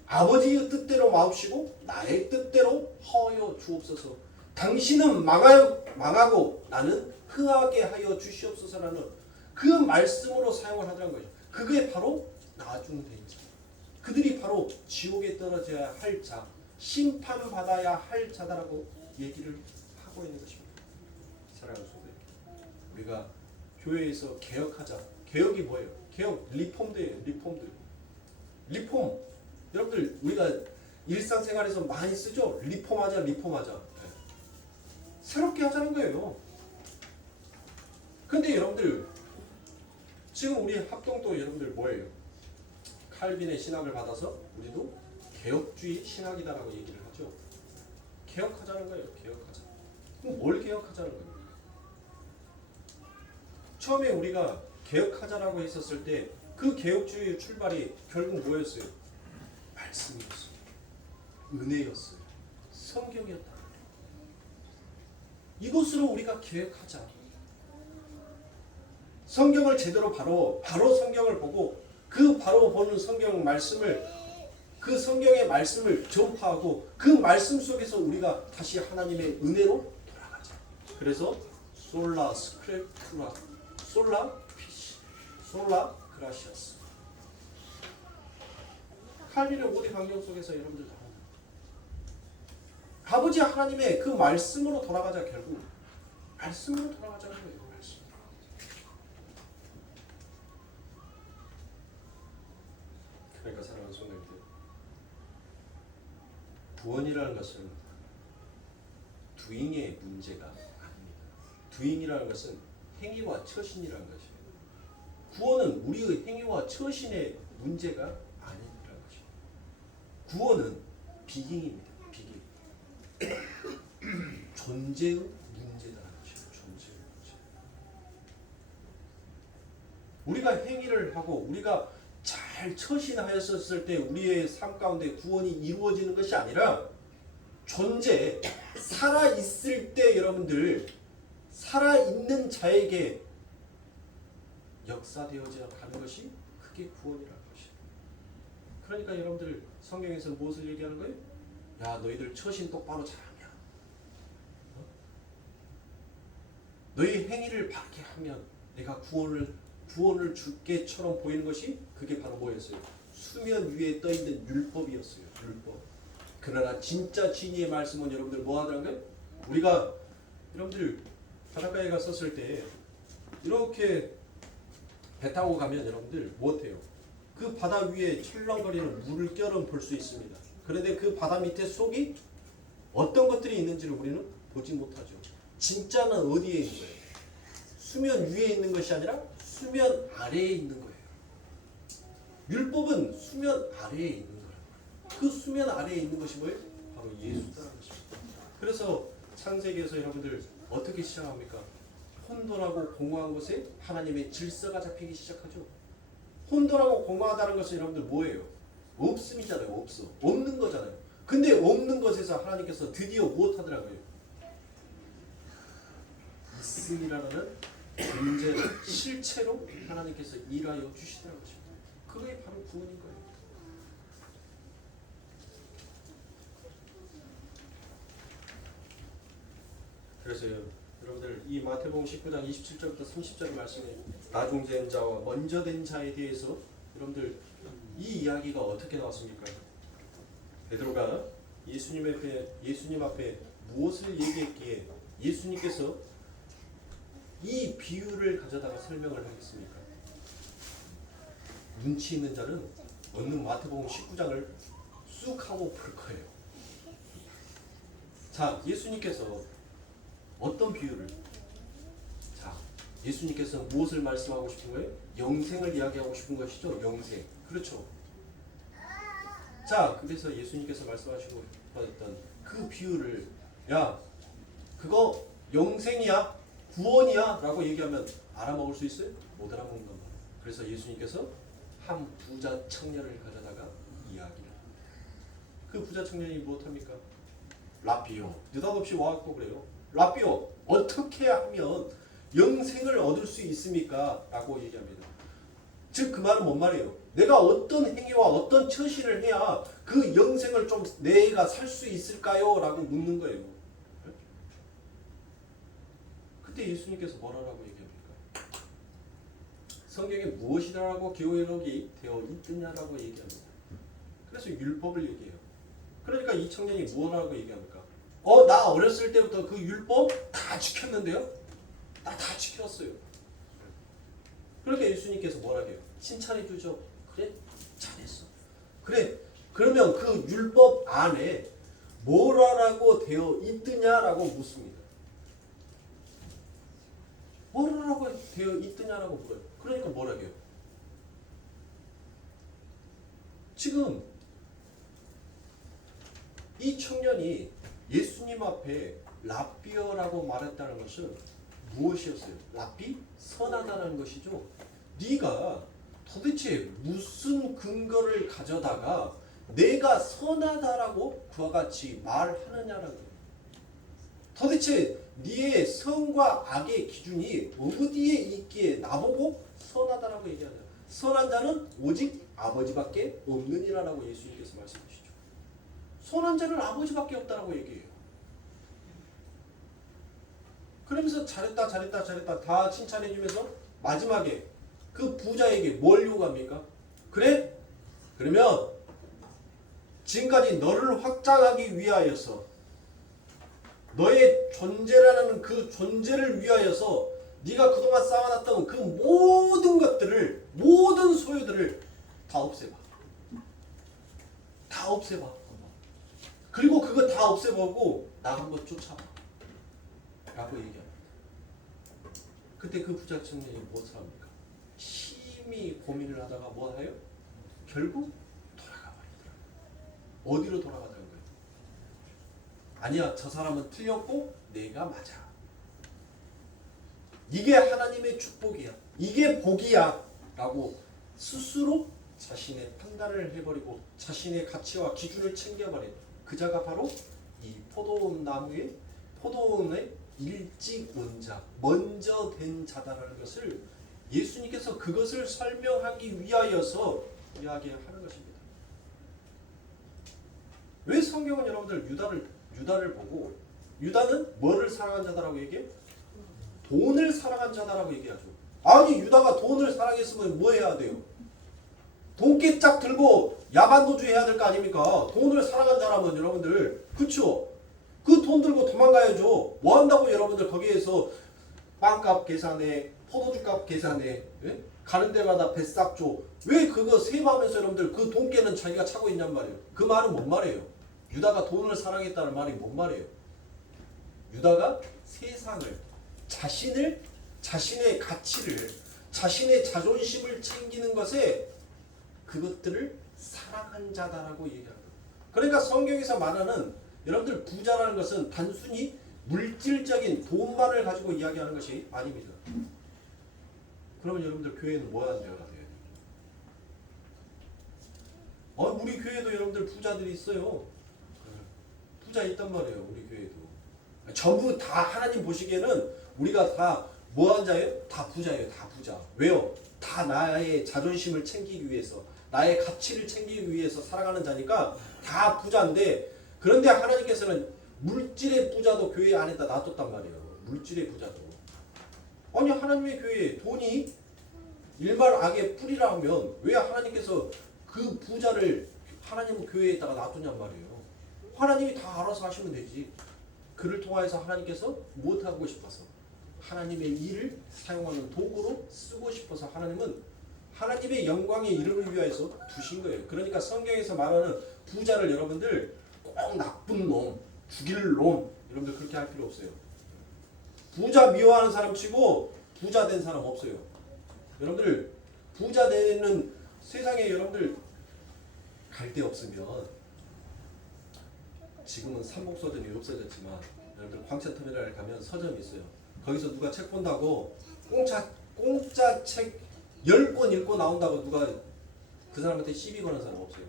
아버지의 뜻대로 마옵시고 나의 뜻대로 하여 주옵소서. 당신은 망하고 나는 흥하게 하여 주시옵소서라는 그 말씀으로 사용을 하더란 거죠. 그게 바로 나중된 자. 그들이 바로 지옥에 떨어져야 할 자, 심판받아야 할 자다라고 얘기를 하고 있는 것입니다. 사랑하는 성도, 우리가 교회에서 개혁하자. 개혁이 뭐예요? 개혁, 리폼드예요. 리폼. 여러분들 우리가 일상생활에서 많이 쓰죠? 리폼하자. 네. 새롭게 하자는 거예요. 근데 여러분들 지금 우리 합동도 여러분들 뭐예요? 칼빈의 신학을 받아서 우리도 개혁주의 신학이다라고 얘기를 하죠. 개혁하자는 거예요. 개혁하자. 그럼 뭘 개혁하자는 거예요? 처음에 우리가 개혁하자라고 했었을 때 그 개혁주의의 출발이 결국 뭐였어요? 말씀이었어요. 은혜였어요. 성경이었다. 이것으로 우리가 개혁하자. 성경을 제대로 바로 성경을 보고 그 바로 보는 성경 말씀을 그 성경의 말씀을 전파하고 그 말씀 속에서 우리가 다시 하나님의 은혜로 돌아가자. 그래서 솔라 스크립투라, 솔라 피시, 솔라 그라시아스. 칼빈의 5대 강령 속에서 여러분들 나옵니다. 아버지 하나님의 그 말씀으로 돌아가자. 결국 말씀으로 돌아가자는 거예요. 말씀. 그러니까 사랑하는 성도님들, 구원이라는 것은 doing의 문제가 아닙니다. doing이라는 것은 행위와 처신이라는 것입니다. 구원은 우리의 행위와 처신의 문제가 아니라는 것입니다. 구원은 비깅입니다. 비깅. 존재의 문제다라는 것입니다. 존재의 문제. 우리가 행위를 하고 우리가 잘 처신하였을 때 우리의 삶 가운데 구원이 이루어지는 것이 아니라 존재, 살아있을 때 여러분들 살아있는 자에게 역사되어져 가는 것이 그게 구원이라는 것이에요. 그러니까 여러분들 성경에서 무엇을 얘기하는 거예요? 야, 너희들 처신 똑바로 잘하면, 너희 행위를 바르게 하면 내가 구원을 줄게처럼 보이는 것이 그게 바로 뭐였어요? 수면 위에 떠 있는 율법이었어요. 율법. 그러나 진짜 진리의 말씀은 여러분들 뭐 하더라고요? 우리가 여러분들 바닷가에 갔었을 때 이렇게 배 타고 가면 여러분들 못해요. 그 바다 위에 철렁거리는 물결은 볼 수 있습니다. 그런데 그 바다 밑에 속이 어떤 것들이 있는지를 우리는 보지 못하죠. 진짜는 어디에 있는 거예요? 수면 위에 있는 것이 아니라 수면 아래에 있는 거예요. 율법은 수면 아래에 있는 거예요. 그 수면 아래에 있는 것이 뭐예요? 바로 예수다라는 것입니다. 그래서 창세기에서 여러분들 어떻게 시작합니까? 혼돈하고 공허한 곳에 하나님의 질서가 잡히기 시작하죠. 혼돈하고 공허하다는 것은 여러분들 뭐예요? 없음이잖아요. 없어. 없는 거잖아요. 근데 없는 것에서 하나님께서 드디어 무엇 하더라고요? 있음이라는 존재로 실체로 하나님께서 일하여 주시더라는 것입니다. 그게 바로 구원인 거예요. 그래서 여러분들 이 마태복음 19장 27절부터 30절 말씀에 나중된 자와 먼저 된 자에 대해서 여러분들 이 이야기가 어떻게 나왔습니까? 베드로가 예수님 앞에 무엇을 얘기했기에 예수님께서 이 비유를 가져다가 설명을 하겠습니까? 눈치 있는 자는 얻는 마태복음 19장을 쑥 하고 볼 거예요. 자, 예수님께서 어떤 비유를? 자, 예수님께서 무엇을 말씀하고 싶은 거예요? 영생을 이야기하고 싶은 것이죠. 영생. 그렇죠. 자, 그래서 예수님께서 말씀하시고 싶었던 그 비유를 야, 그거 영생이야? 구원이야? 라고 얘기하면 알아먹을 수 있어요? 못 알아먹는 겁니다. 그래서 예수님께서 한 부자 청년을 가져다가 이야기를 합니다. 그 부자 청년이 무엇합니까? 라비오. 느닷없이 와갖고 그래요. 라비오, 어떻게 하면 영생을 얻을 수 있습니까? 라고 얘기합니다. 즉 그 말은 뭔 말이에요? 내가 어떤 행위와 어떤 처신을 해야 그 영생을 좀 내가 살 수 있을까요? 라고 묻는 거예요. 그때 예수님께서 뭐라고 얘기합니까? 성경에 무엇이라고 기록이 되어 있느냐라고 얘기합니다. 그래서 율법을 얘기해요. 그러니까 이 청년이 뭐라고 얘기합니까? 나 어렸을 때부터 그 율법 다 지켰는데요? 나 다 지켰어요. 그렇게 예수님께서 뭐라고 해요? 칭찬해 주죠. 그래? 잘했어. 그래. 그러면 그 율법 안에 뭐라고 되어 있느냐라고 묻습니다. 뭐라고 되어 있느냐라고 물어요. 그러니까 뭐라고 해요? 지금 이 청년이 예수님 앞에 라비어라고 말했다는 것은 무엇이었어요? 라비? 선하다는 것이죠. 네가 도대체 무슨 근거를 가져다가 내가 선하다라고 그와 같이 말하느냐라는 거예요. 도대체 네의 선과 악의 기준이 어디에 있기에 나보고 선하다라고 얘기하냐. 선한 자는 오직 아버지밖에 없느니라라고 예수님께서 말씀하시죠. 선한 자는 아버지밖에 없다라고 얘기해요. 그러면서 잘했다 다 칭찬해 주면서 마지막에 그 부자에게 뭘 요구합니까? 그래? 그러면 지금까지 너를 확장하기 위하여서 너의 존재라는 그 존재를 위하여서 네가 그동안 쌓아놨던 그 모든 것들을, 모든 소유들을 다 없애봐. 다 없애봐. 그리고 그거 다 없애보고 나 한번 쫓아봐. 라고 얘기합니다. 그때 그 부자 청년이 무엇을 합니까? 심히 고민을 하다가 뭐 해요? 결국 돌아가 버리더라고요. 어디로 돌아가자는 거예요? 아니야, 저 사람은 틀렸고 내가 맞아. 이게 하나님의 축복이야. 이게 복이야. 라고 스스로 자신의 판단을 해버리고 자신의 가치와 기준을 챙겨버린 그 자가 바로 이 포도원의 일찍 온 자, 먼저 된 자다라는 것을 예수님께서 그것을 설명하기 위하여서 이야기하는 것입니다. 왜 성경은 여러분들 유다를 보고 유다는 뭐를 사랑한 자다라고 얘기해? 돈을 사랑한 자다라고 얘기하죠. 아니 유다가 돈을 사랑했으면 뭐 해야 돼요? 돈깨짝 들고 야반도주 해야 될 거 아닙니까? 돈을 사랑한 자라면 여러분들 그쵸? 그 돈 들고 도망가야죠. 뭐 한다고 여러분들 거기에서 빵값 계산해, 포도주값 계산해, 예? 가는 데마다 뱃삭 줘. 왜 그거 세입하면서 여러분들 그 돈깨는 자기가 차고 있냔 말이에요. 그 말은 뭔 말이에요? 유다가 돈을 사랑했다는 말이 뭔 말이에요? 유다가 세상을, 자신의 가치를, 자신의 자존심을 챙기는 것에 그것들을 사랑한 자다라고 얘기합니다. 그러니까 성경에서 말하는 여러분들 부자라는 것은 단순히 물질적인 돈만을 가지고 이야기하는 것이 아닙니다. 그러면 여러분들 교회는 뭐 하는 데가 돼요? 우리 교회도 여러분들 부자들이 있어요. 부자 있단 말이에요. 우리 교회도. 전부 다 하나님 보시기에는 우리가 다 뭐 하는 자예요? 다 부자예요. 다 부자. 왜요? 다 나의 자존심을 챙기기 위해서, 나의 가치를 챙기기 위해서 살아가는 자니까 다 부자인데, 그런데 하나님께서는 물질의 부자도 교회 안에다 놔뒀단 말이에요. 물질의 부자도. 아니 하나님의 교회에 돈이 일말 악의 뿌리라 하면 왜 하나님께서 그 부자를 하나님 교회에다가 놔두냔 말이에요. 하나님이 다 알아서 하시면 되지. 그를 통하여서 하나님께서 못하고 싶어서 하나님의 일을 사용하는 도구로 쓰고 싶어서 하나님은 하나님의 영광의 이름을 위하여서 두신 거예요. 그러니까 성경에서 말하는 부자를 여러분들 꼭 나쁜 놈, 죽일 놈, 여러분들 그렇게 할 필요 없어요. 부자 미워하는 사람 치고 부자 된 사람 없어요. 여러분들 부자 되는 세상에 여러분들 갈 데 없으면, 지금은 삼복서점이 없어졌지만 여러분들 광채터미널에 가면 서점이 있어요. 거기서 누가 책 본다고 공짜 책 10권 읽고 나온다고 누가 그 사람한테 시비 거는 사람 없어요.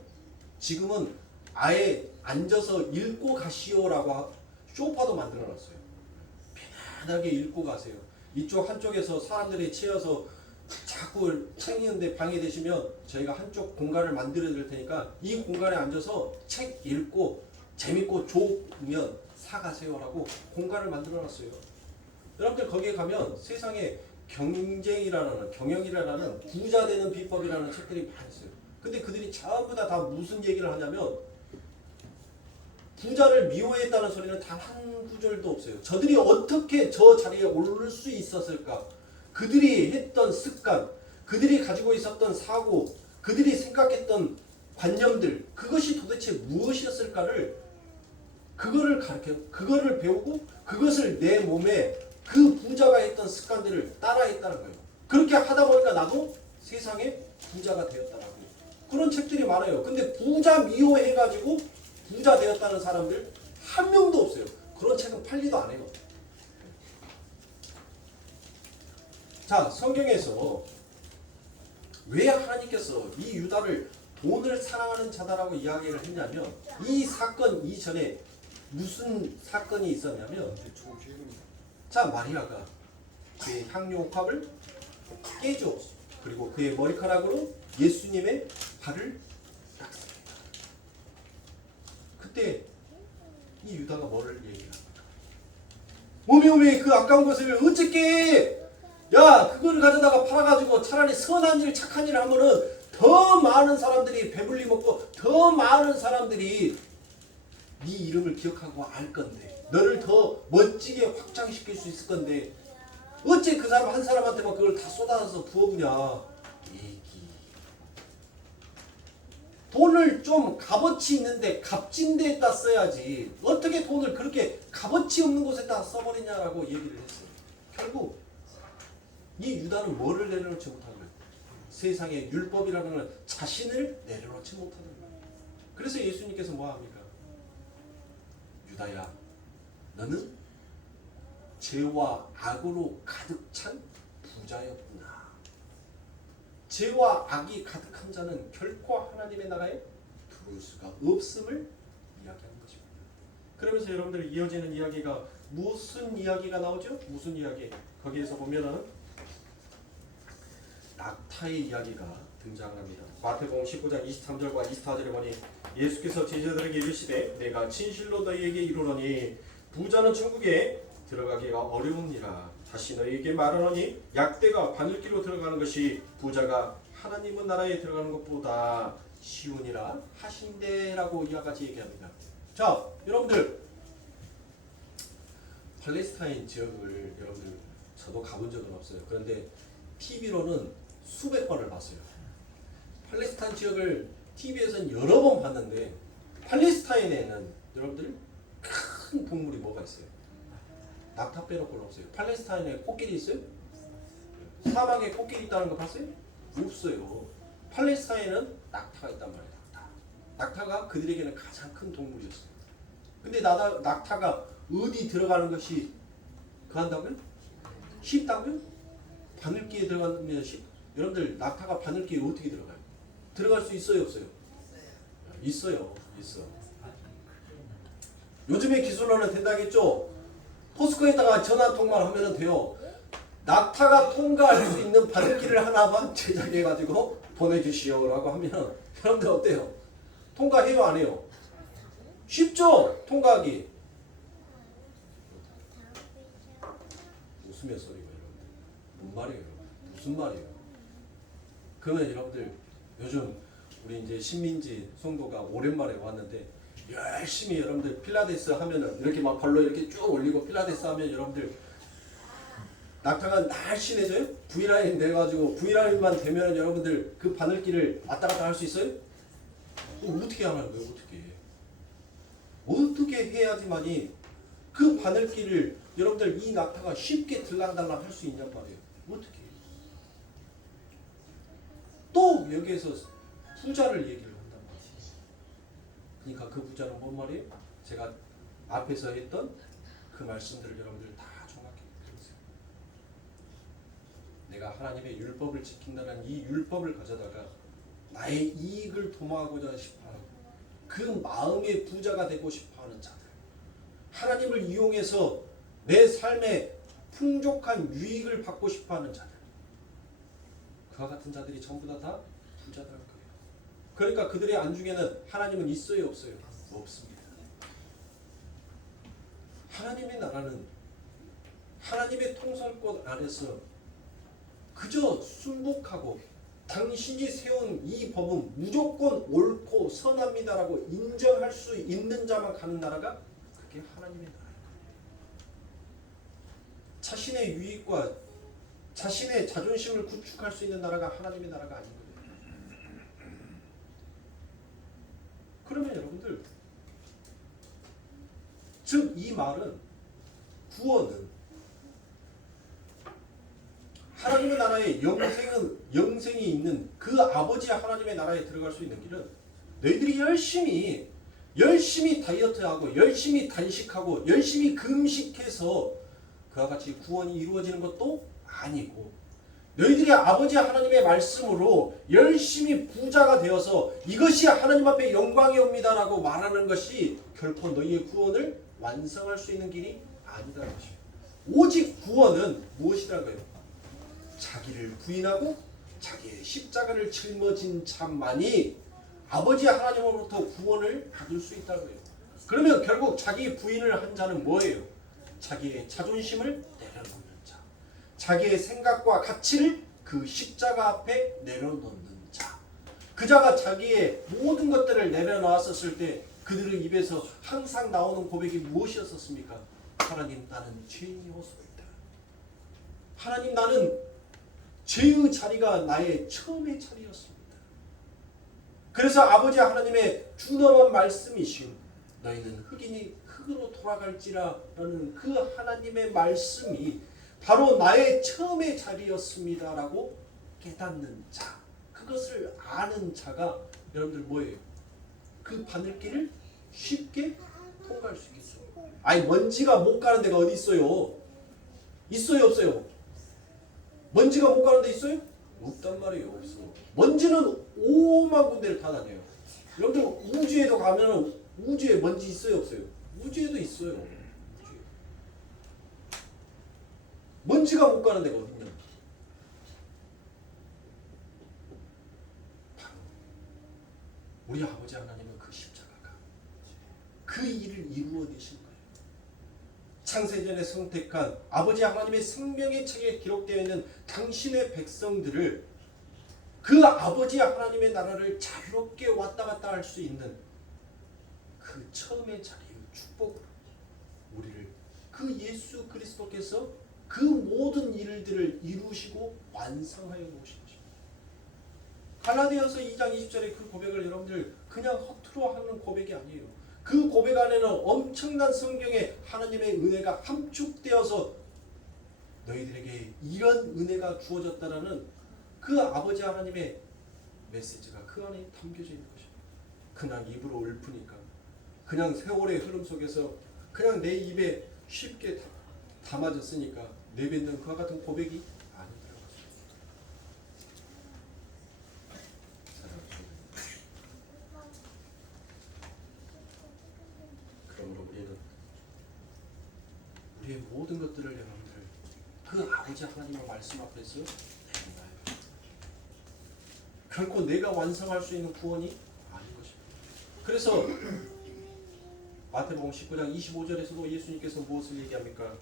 지금은 아예 앉아서 읽고 가시오라고 쇼파도 만들어놨어요. 편안하게 읽고 가세요. 이쪽 한쪽에서 사람들이 치여서 자꾸 책 읽는데 방해되시면 저희가 한쪽 공간을 만들어 드릴 테니까 이 공간에 앉아서 책 읽고 재밌고 좋으면 사가세요라고 공간을 만들어 놨어요. 여러분들 거기에 가면 세상에 경영이라는 부자 되는 비법이라는 책들이 많이 있어요. 근데 그들이 전부 다 무슨 얘기를 하냐면 부자를 미워했다는 소리는 단 한 구절도 없어요. 저들이 어떻게 저 자리에 오를 수 있었을까? 그들이 했던 습관, 그들이 가지고 있었던 사고, 그들이 생각했던 관념들, 그것이 도대체 무엇이었을까를 그거를 배우고 그것을 내 몸에 그 부자가 했던 습관들을 따라했다는 거예요. 그렇게 하다 보니까 나도 세상에 부자가 되었다라고. 그런 책들이 많아요. 근데 부자 미워해가지고 부자 되었다는 사람들 한 명도 없어요. 그런 책은 팔리도 안 해요. 자, 성경에서 왜 하나님께서 이 유다를 돈을 사랑하는 자다라고 이야기를 했냐면, 이 사건 이전에 무슨 사건이 있었냐면, 자, 마리아가 그의 향료컵을 깨줘. 그리고 그의 머리카락으로 예수님의 발을 닦습니다. 그때 이 유다가 뭐를 얘기합니까? 오메 그 아까운 것을 어떻게, 야 그거를 가져다가 팔아가지고 차라리 선한 일 착한 일을 하면은 더 많은 사람들이 배불리 먹고 더 많은 사람들이 네 이름을 기억하고 알 건데, 너를 더 멋지게 확장시킬 수 있을 건데 어째 그 사람 한 사람한테만 그걸 다 쏟아서 부어부냐. 얘기. 돈을 좀 값어치 있는데 값진 데에다 써야지 어떻게 돈을 그렇게 값어치 없는 곳에다 써버리냐라고 얘기를 했어요. 결국 이 유다는 뭐를 내려놓지 못하는 거예요? 세상의 율법이라는 건 자신을 내려놓지 못하는 거예요. 그래서 예수님께서 뭐 합니까? 유다야, 너는 죄와 악으로 가득 찬 부자였구나. 죄와 악이 가득한 자는 결코 하나님의 나라에 들어올 수가 없음을 이야기하는 것입니다. 그러면서 여러분들 이어지는 이야기가 무슨 이야기가 나오죠? 무슨 이야기? 거기에서 보면은 낙타의 이야기가 등장합니다. 마태복음 19장 23절과 24절에 보니 예수께서 제자들에게 이르시되 내가 진실로 너희에게 이르노니 부자는 천국에 들어가기가 어려우니라. 다시 너희에게 말하노니 약대가 바늘기로 들어가는 것이 부자가 하나님의 나라에 들어가는 것보다 쉬우니라 하신대라고 이와 같이 얘기합니다. 자, 여러분들 팔레스타인 지역을 여러분들 저도 가본 적은 없어요. 그런데 TV로는 수백 번을 봤어요. 팔레스타인 지역을 TV에서는 여러 번 봤는데 팔레스타인에는 여러분들 큰 동물이 뭐가 있어요? 낙타 빼놓고는 없어요. 팔레스타인에 코끼리 있어요? 사막에 코끼리 있다는 거 봤어요? 없어요. 팔레스타인에는 낙타가 있단 말이에요. 낙타가 그들에게는 가장 큰 동물이었어요. 근데 낙타가 어디 들어가는 것이 그한다고요? 쉽다고요? 바늘기에 들어가면 여러분들 낙타가 바늘기에 어떻게 들어가요? 들어갈 수 있어요, 없어요? 있어요. 있어. 요즘의 기술로는 된다겠죠? 포스코에다가 전화 한 통만 하면 돼요. 낙타가 통과할 수 있는 바늘기를 하나만 제작해가지고 보내주시오라고 하면 여러분들 어때요? 통과해요, 안 해요? 쉽죠? 통과하기. 웃으며 소리가 여러분들. 뭔 말이에요? 무슨 말이에요? 그러면 여러분들 요즘 우리 이제 신민지 성도가 오랜만에 왔는데 열심히 여러분들 필라테스 하면은 이렇게 막 발로 이렇게 쭉 올리고 필라테스 하면 여러분들 낙타가 날씬해져요? V라인 돼가지고 V라인만 되면 여러분들 그 바늘길을 왔다 갔다 할 수 있어요? 어떻게 하는 거예요? 어떻게 해야지만이 그 바늘길을 여러분들 이 낙타가 쉽게 들락달락 할 수 있냔 말이에요. 어떻게 해요? 또 여기에서 부자를 얘기를 한단 말이에요. 그러니까 그 부자는 뭔 말이에요? 제가 앞에서 했던 그 말씀들을 여러분들 다 정확히 들으세요. 내가 하나님의 율법을 지킨다는 이 율법을 가져다가 나의 이익을 도모하고자 싶어하는 그 마음의 부자가 되고 싶어하는 자들, 하나님을 이용해서 내 삶에 풍족한 유익을 받고 싶어하는 자들, 그와 같은 자들이 전부 다 부자들 거예요. 그러니까 그들의 안중에는 하나님은 있어요, 없어요? 없습니다. 하나님의 나라는 하나님의 통솔권 안에서 그저 순복하고 당신이 세운 이 법은 무조건 옳고 선합니다라고 인정할 수 있는 자만 가는 나라가 그게 하나님의 나라예요. 자신의 유익과 자신의 자존심을 구축할 수 있는 나라가 하나님의 나라가 아닌 거예요. 그러면 여러분들, 즉 이 말은 구원은 하나님의 나라에 영생이 있는 그 아버지 하나님의 나라에 들어갈 수 있는 길은 너희들이 열심히 다이어트하고 열심히 단식하고 열심히 금식해서 그와 같이 구원이 이루어지는 것도 아니고, 너희들이 아버지 하나님의 말씀으로 열심히 부자가 되어서 이것이 하나님 앞에 영광이옵니다라고 말하는 것이 결코 너희의 구원을 완성할 수 있는 길이 아니라는 것입니다. 오직 구원은 무엇이라고요? 자기를 부인하고 자기의 십자가를 짊어진 자만이 아버지 하나님으로부터 구원을 받을 수 있다고요. 그러면 결국 자기 부인을 한 자는 뭐예요? 자기의 자존심을 내려놓는 자, 자기의 생각과 가치를 그 십자가 앞에 내려놓는 자. 그 자가 자기의 모든 것들을 내려놓았었을 때 그들의 입에서 항상 나오는 고백이 무엇이었습니까? 하나님, 나는 죄인이었소이다. 하나님, 나는 죄의 자리가 나의 처음의 자리였습니다. 그래서 아버지 하나님의 준엄한 말씀이신 너희는 흙이니 흙으로 돌아갈지라라는 그 하나님의 말씀이 바로 나의 처음의 자리였습니다라고 깨닫는 자, 그것을 아는 자가 여러분들 뭐예요? 그 바늘길을 쉽게 통과할 수 있겠습니다. 아니, 먼지가 못 가는 데가 어디 있어요? 있어요, 없어요? 먼지가 못 가는 데 있어요? 없단 말이에요. 없어. 먼지는 오만 군데를 다 다녀요. 여러분들 우주에도 가면 우주에 먼지 있어요, 없어요? 우주에도 있어요. 우주에. 먼지가 못 가는 데가 어딨냐? 바로 우리 아버지 하나님은 그 십자가가 그 일을 이루어내신 거예요. 창세전에 선택한 아버지 하나님의 생명의 책에 기록되어 있는 당신의 백성들을, 그 아버지 하나님의 나라를 자유롭게 왔다 갔다 할 수 있는 그 처음의 자리의 축복으로 우리를 그 예수 그리스도께서 그 모든 일들을 이루시고 완성하여 놓으신 것입니다. 갈라디아서 2장 20절의 그 고백을 여러분들 그냥 허투루 하는 고백이 아니에요. 그 고백 안에는 엄청난 성경의 하나님의 은혜가 함축되어서 너희들에게 이런 은혜가 주어졌다라는 그 아버지 하나님의 메시지가 그 안에 담겨져 있는 것입니다. 그냥 입으로 읊으니까, 그냥 세월의 흐름 속에서 그냥 내 입에 쉽게 담아졌으니까 내뱉는 그와 같은 고백이 아니더라고요. 그러므로 우리는 우리의 모든 것들을 여러분들 그 아버지 하나님의 말씀 앞에서 내놓아요. 결코 내가 완성할 수 있는 구원이 아닌 것입니다. 그래서 마태복음 19장 25절에서도 예수님께서 무엇을 얘기합니까?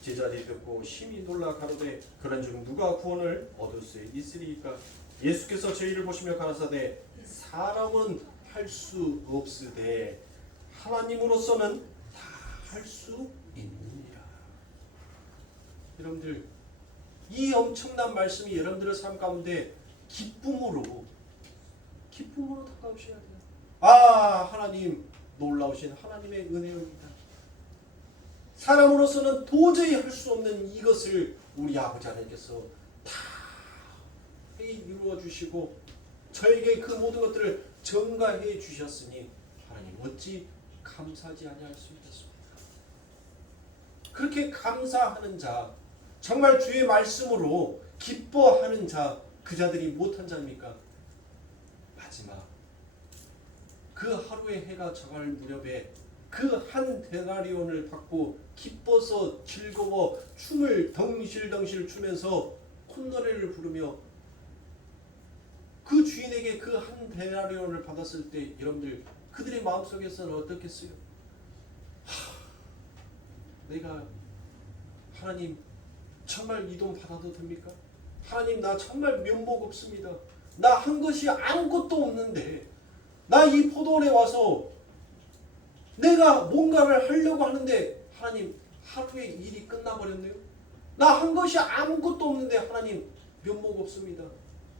제자들이 듣고 심히 놀라 가로되 그런즉 누가 구원을 얻을 수 있으리이까? 예수께서 저희를 보시며 가라사대 사람은 할 수 없으되 하나님으로서는 다 할 수 있느니라. 여러분들, 이 엄청난 말씀이 여러분들의 삶 가운데 기쁨으로 다가오셔야 돼요. 아, 하나님, 놀라우신 하나님의 은혜입니다. 사람으로서는 도저히 할 수 없는 이것을 우리 아버지 하나님께서 다 이루어 주시고 저에게 그 모든 것들을 전가해 주셨으니 하나님 어찌 감사하지 아니할 수 있겠습니까? 그렇게 감사하는 자, 정말 주의 말씀으로 기뻐하는 자, 그 자들이 못한 자입니까? 마지막 그 하루의 해가 저갈 무렵에 그 한 데나리온을 받고 기뻐서 즐거워 춤을 덩실덩실 추면서 콧노래를 부르며 그 주인에게 그 한 데나리온을 받았을 때 여러분들 그들의 마음속에서는 어떻겠어요? 내가 하나님 정말 이 돈 받아도 됩니까? 하나님 나 정말 면목 없습니다. 나 한 것이 아무것도 없는데 나 이 포도원에 와서 내가 뭔가를 하려고 하는데 하나님 하루에 일이 끝나버렸네요. 나 한 것이 아무것도 없는데 하나님 면목 없습니다.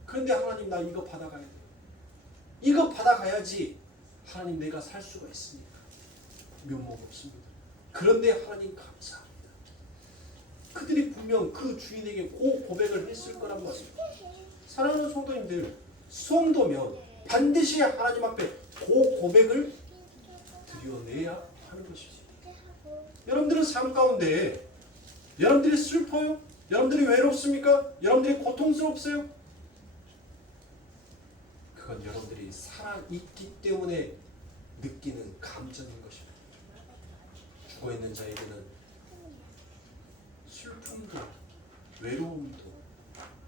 그런데 하나님 나 이거 받아가야 돼요. 이거 받아가야지 하나님 내가 살 수가 있으니까 면목 없습니다. 그런데 하나님 감사합니다. 그들이 분명 그 주인에게 그 고백을 했을 거란 말입니다. 사랑하는 성도님들, 성도면 반드시 하나님 앞에 그 고백을 드려내야 하는 것이지. 여러분들은 삶 가운데 여러분들이 슬퍼요? 여러분들이 외롭습니까? 여러분들이 고통스럽어요? 그건 여러분들이 살아있기 때문에 느끼는 감정인 것입니다. 죽어있는 자에게는 슬픔도 외로움도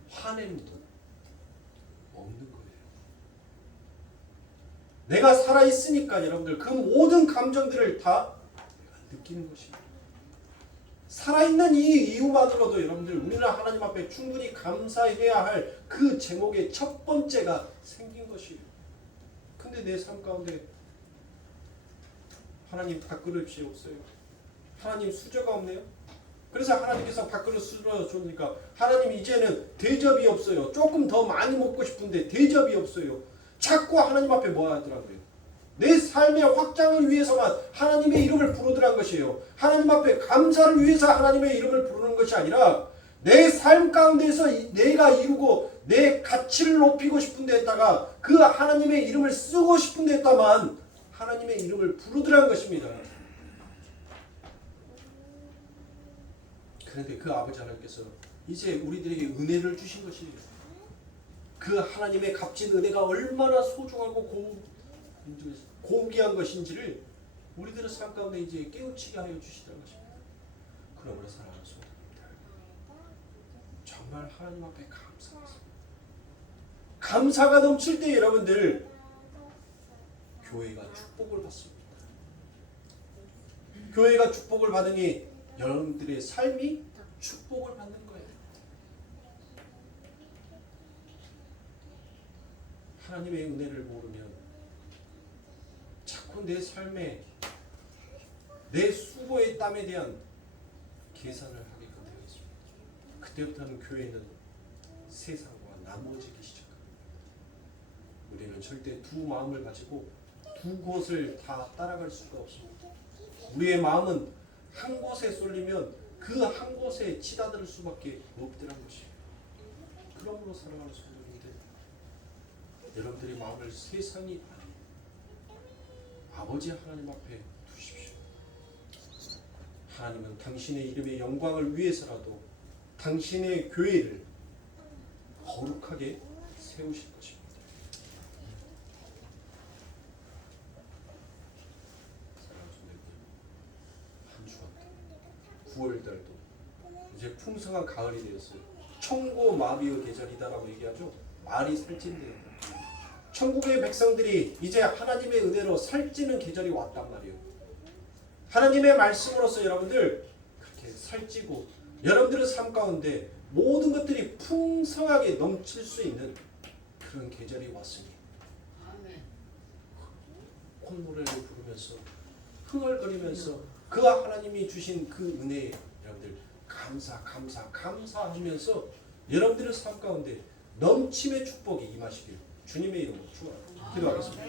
화냄도 없는 거예요. 내가 살아있으니까 여러분들 그 모든 감정들을 다 느끼는 것입니다. 살아있는 이 이유만으로도 여러분들 우리는 하나님 앞에 충분히 감사해야 할 그 제목의 첫 번째가 생긴 것이에요. 근데 내 삶 가운데 하나님 밥그릇이 없어요. 하나님 수저가 없네요. 그래서 하나님께서 밥그릇 수저 줬으니까 하나님 이제는 대접이 없어요. 조금 더 많이 먹고 싶은데 대접이 없어요. 자꾸 하나님 앞에 뭐 하더라고요. 내 삶의 확장을 위해서만 하나님의 이름을 부르더란 것이에요. 하나님 앞에 감사를 위해서 하나님의 이름을 부르는 것이 아니라 내 삶 가운데서 내가 이루고 내 가치를 높이고 싶은 데다가 그 하나님의 이름을 쓰고 싶은 데다만 하나님의 이름을 부르더란 것입니다. 그런데 그 아버지 하나님께서 이제 우리들에게 은혜를 주신 것이에요. 그 하나님의 값진 은혜가 얼마나 소중하고 고귀한 것인지를 우리들의 삶 가운데 이제 깨우치게 하여 주시다는 것입니다. 그러므로 사랑하는 성도님들, 정말 하나님 앞에 감사하세요. 감사가 넘칠 때 여러분들 교회가 축복을 받습니다. 교회가 축복을 받으니 여러분들의 삶이 축복을 받는 거예요. 하나님의 은혜를 모르면 자꾸 내 삶에 내 수고의 땀에 대한 계산을 하게끔 되어 있습니다. 그때부터는 교회는 세상과 나머지기 시작합니다. 우리는 절대 두 마음을 가지고 두 곳을 다 따라갈 수가 없습니다. 우리의 마음은 한 곳에 쏠리면 그 한 곳에 치닫을 수밖에 없더란 것이에요. 그러므로 사랑하는 성도님들, 여러분들의 마음을 세상이 아닌 아버지 하나님 앞에 두십시오. 하나님은 당신의 이름의 영광을 위해서라도 당신의 교회를 거룩하게 세우실 것입니다. 사랑하는 성도님들, 한 주간 9월달도 이제 풍성한 가을이 되었어요. 청고마비의 계절이다라고 얘기하죠. 말이 살찐대요. 천국의 백성들이 이제 하나님의 은혜로 살찌는 계절이 왔단 말이에요. 하나님의 말씀으로서 여러분들 그렇게 살찌고 여러분들의 삶 가운데 모든 것들이 풍성하게 넘칠 수 있는 그런 계절이 왔습니다. 콧노래를 부르면서 흥얼거리면서 그 하나님이 주신 그 은혜에 여러분들 감사하면서 여러분들의 삶 가운데 넘침의 축복이 임하시길 주님의 이름으로 축원합니다. 기도하겠습니다.